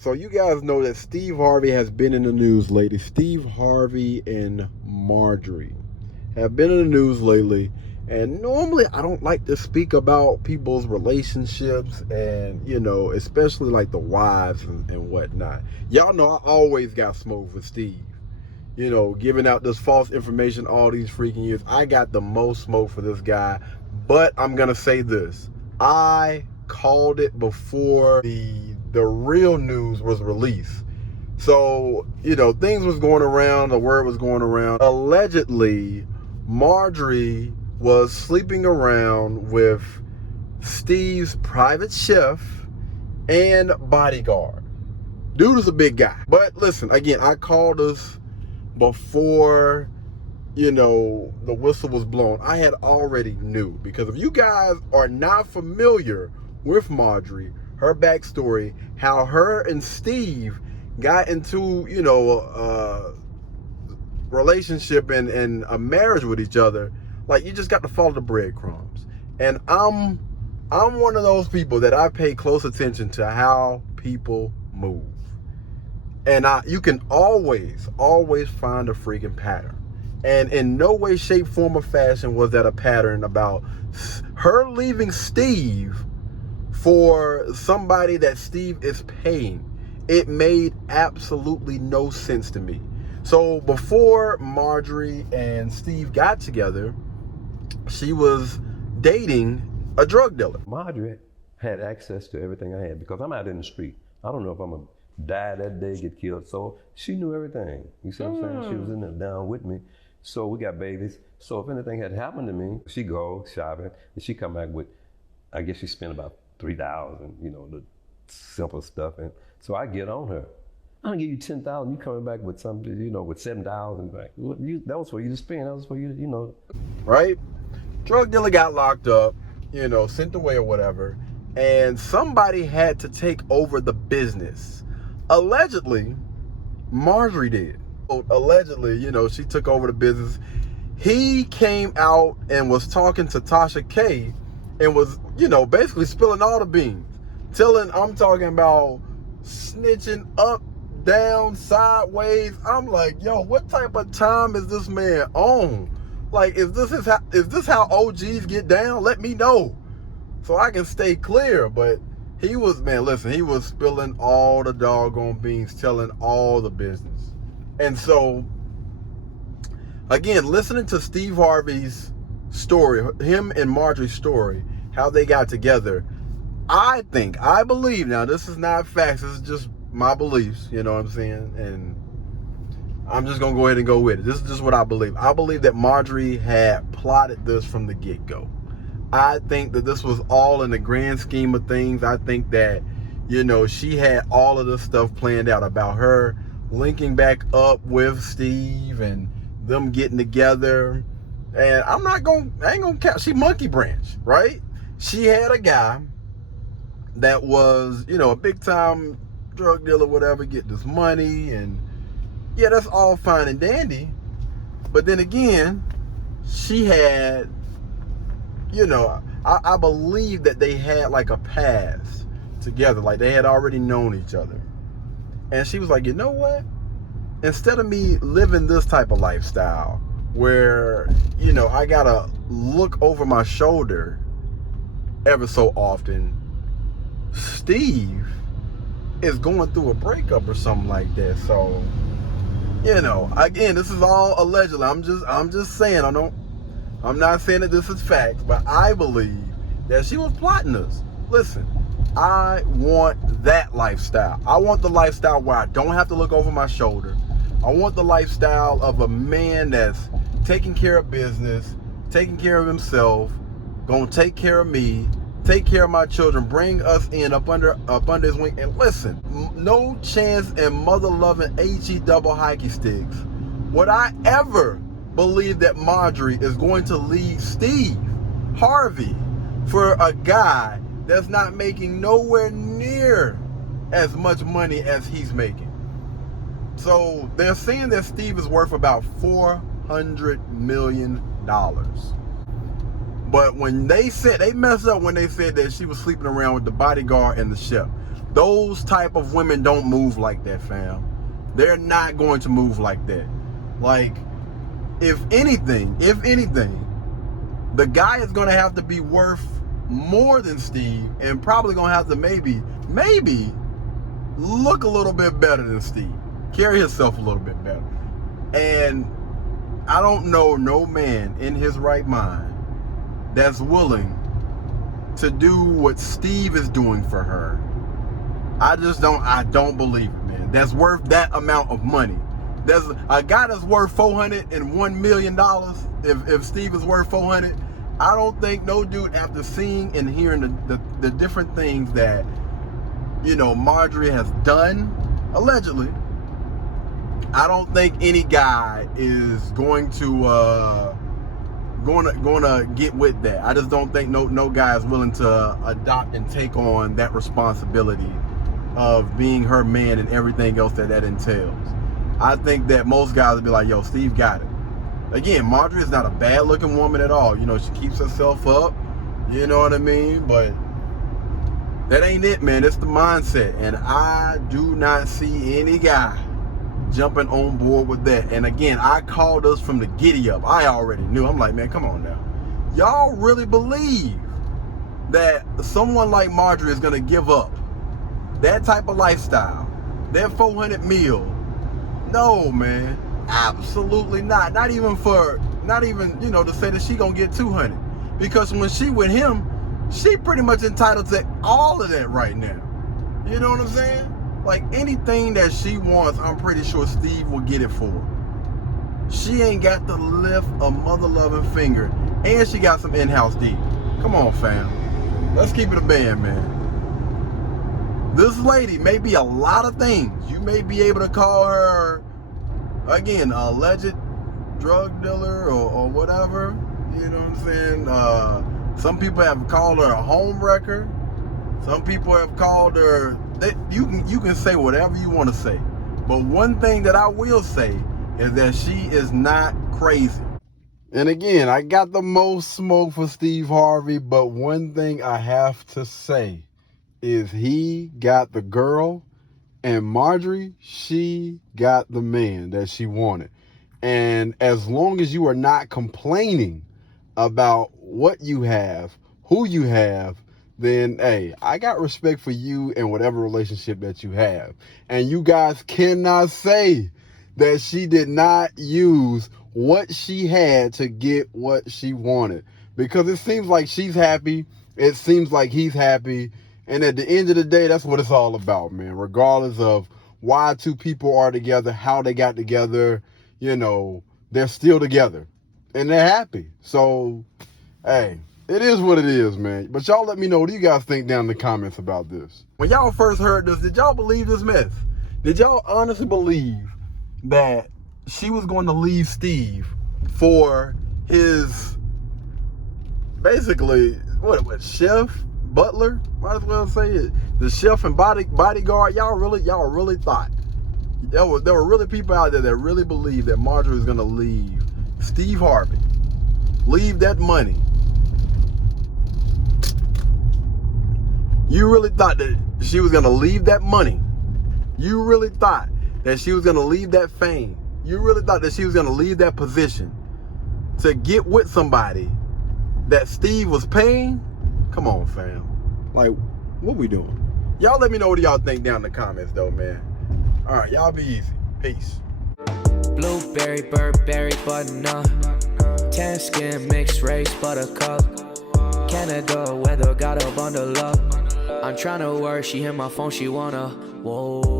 So you guys know that Steve Harvey has been in the news lately. Steve Harvey and Marjorie have been in the news lately. And normally I don't like to speak about people's relationships and, especially like the wives and whatnot. Y'all know I always got smoke for Steve. Giving out this false information all these freaking years. I got the most smoke for this guy. But I'm going to say this. I called it before the real news was released. So, things was going around, the word was going around. Allegedly, Marjorie was sleeping around with Steve's private chef and bodyguard. Dude is a big guy. But listen, again, I called this before, the whistle was blown. I had already knew, because if you guys are not familiar with Marjorie, her backstory, how her and Steve got into, a relationship and a marriage with each other, like, you just got to follow the breadcrumbs. And I'm one of those people that I pay close attention to how people move. And you can always find a freaking pattern. And in no way, shape, form, or fashion was that a pattern about her leaving Steve for somebody that Steve is paying. It made absolutely no sense to me. So before Marjorie and Steve got together, she was dating a drug dealer. Marjorie had access to everything I had because I'm out in the street. I don't know if I'm going to die that day, get killed. So she knew everything. You see what I'm saying? She was in there down with me. So we got babies. So if anything had happened to me, she go shopping and she come back with, I guess she spent about $3,000, the simple stuff. And so I get on her. I'm gonna give you $10,000. You coming back with something, with $7,000 back. That was for you to spend. That was for you, Right? Drug dealer got locked up, sent away or whatever, and somebody had to take over the business. Allegedly, Marjorie did. Allegedly, she took over the business. He came out and was talking to Tasha K and was, basically spilling all the beans. I'm talking about snitching up, down, sideways. I'm like, yo, what type of time is this man on? Like, is this how OGs get down? Let me know so I can stay clear. But he was spilling all the doggone beans, telling all the business. And so, again, listening to Steve Harvey's story, him and Marjorie's story, how they got together, I believe, now this is not facts, this is just my beliefs, you know what I'm saying? And I'm just going to go ahead and go with it. This is just what I believe. I believe that Marjorie had plotted this from the get-go. I think that this was all in the grand scheme of things. I think that, she had all of this stuff planned out about her linking back up with Steve and them getting together. And I ain't gonna count. She monkey branch, right? She had a guy that was, a big time drug dealer, whatever, get this money, and yeah, that's all fine and dandy. But then again, she had, I believe that they had like a past together, like they had already known each other. And she was like, you know what? Instead of me living this type of lifestyle where, I gotta look over my shoulder ever so often, Steve is going through a breakup or something like that. So, again, this is all allegedly. I'm just saying, I'm not saying that this is facts, but I believe that she was plotting this. Listen, I want that lifestyle. I want the lifestyle where I don't have to look over my shoulder. I want the lifestyle of a man that's taking care of business, taking care of himself, gonna take care of me, take care of my children, bring us in up under his wing. And listen, no chance in mother-loving HE double hockey sticks would I ever believe that Marjorie is going to leave Steve Harvey for a guy that's not making nowhere near as much money as he's making. So they're saying that Steve is worth about $400 million. But when they messed up when they said that she was sleeping around with the bodyguard and the chef. Those type of women don't move like that, fam. They're not going to move like that. Like, if anything, the guy is going to have to be worth more than Steve, and probably going to have to maybe look a little bit better than Steve. Carry himself a little bit better. And I don't know no man in his right mind that's willing to do what Steve is doing for her. I don't believe it, man. That's worth that amount of money. There's a guy that's worth $401 million. If Steve is worth 400, I don't think no dude, after seeing and hearing the different things that, you know, Marjorie has done, allegedly, I don't think any guy is going to get with that. I just don't think no guy is willing to adopt and take on that responsibility of being her man and everything else that entails. I think that most guys would be like, yo, Steve got it. Again, Marjorie is not a bad looking woman at all. You know, she keeps herself up, you know what I mean? But that ain't it, man. It's the mindset. And I do not see any guy jumping on board with that. And again, I called us from the giddy up. I already knew. I'm like, man, come on now. Y'all really believe that someone like Marjorie is going to give up that type of lifestyle, that 400 mil? No, man, absolutely not. Not even, you know, to say that she gonna get 200, because when she with him, she pretty much entitled to all of that right now. You know what I'm saying? Like, anything that she wants, I'm pretty sure Steve will get it for her. She ain't got to lift a mother-loving finger, and she got some in-house deal. Come on, fam. Let's keep it a band, man. This lady may be a lot of things. You may be able to call her, again, a alleged drug dealer or whatever. You know what I'm saying? Some people have called her a home wrecker. Some people have called her, you can say whatever you want to say. But one thing that I will say is that she is not crazy. And again, I got the most smoke for Steve Harvey, but one thing I have to say is he got the girl, and Marjorie, she got the man that she wanted. And as long as you are not complaining about what you have, who you have, then, hey, I got respect for you and whatever relationship that you have. And you guys cannot say that she did not use what she had to get what she wanted, because it seems like she's happy. It seems like he's happy. And at the end of the day, that's what it's all about, man. Regardless of why two people are together, how they got together, you know, they're still together and they're happy. So, hey, it is what it is, man. But y'all let me know, what do you guys think down in the comments about this? When y'all first heard this, did y'all believe this mess? Did y'all honestly believe that she was going to leave Steve for his, basically, what chef? Butler, might as well say it. The chef and bodyguard. Y'all really thought there were really people out there that really believed that Marjorie was gonna leave Steve Harvey, leave that money. You really thought that she was gonna leave that money? You really thought that she was gonna leave that fame? You really thought that she was gonna leave that position to get with somebody that Steve was paying? Come on, fam. Like, what we doing? Y'all let me know what y'all think down in the comments, though, man. All right, y'all be easy. Peace. Blueberry, Burberry, butternut. Tan skin, mixed race, buttercup. Canada weather, got a bundle up. I'm tryna work, she hit my phone, she wanna. Whoa.